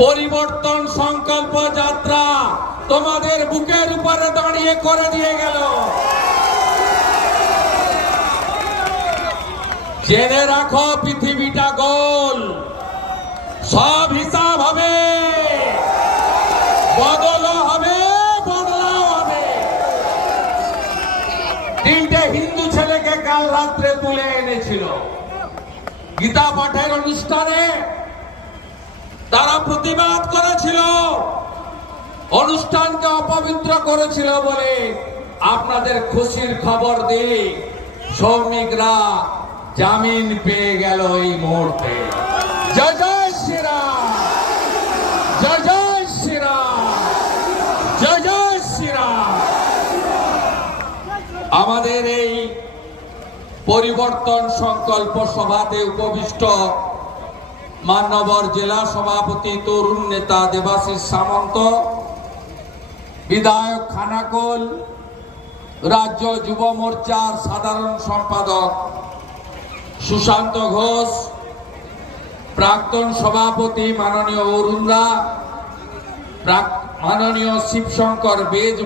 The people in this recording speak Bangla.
পরিবর্তন সংকল্প যাত্রা তোমাদের বুকের উপরে দাঁড়িয়ে করে দিয়ে গেল। জেনে রাখো, পৃথিবীটা গোল, সব হিসাব হবে, বদলও হবে, বদলাও হবে। তিনটে হিন্দু ছেলেকে কাল রাত্রে তুলে এনেছিল গীতা পাঠের অনুষ্ঠানে। তারা প্রতিবাদ করেছিল, অনুষ্ঠানকে অপবিত্র করেছিল বলে। আপনাদের খুশির খবর দিই, শ্রমিকরা জামিন পেয়ে গেল এই মুহূর্তে। জয় জয় শ্রীরাম, জয় জয় শ্রীরাম, জয় জয় শ্রীরাম। আমাদের এই পরিবর্তন সংকল্প সভাতে উপবিষ্ট মান্যবর জেলা সভাপতি তরুণ নেতা দেবাশিস সামন্ত, বিধায়ক খানাকুল, রাজ্য যুব মোর্চার সাধারণ সম্পাদক সুশান্ত ঘোষ, প্রাক্তন সভাপতি মাননীয় অরুণ দা, মাননীয় শিবশঙ্কর বেজ।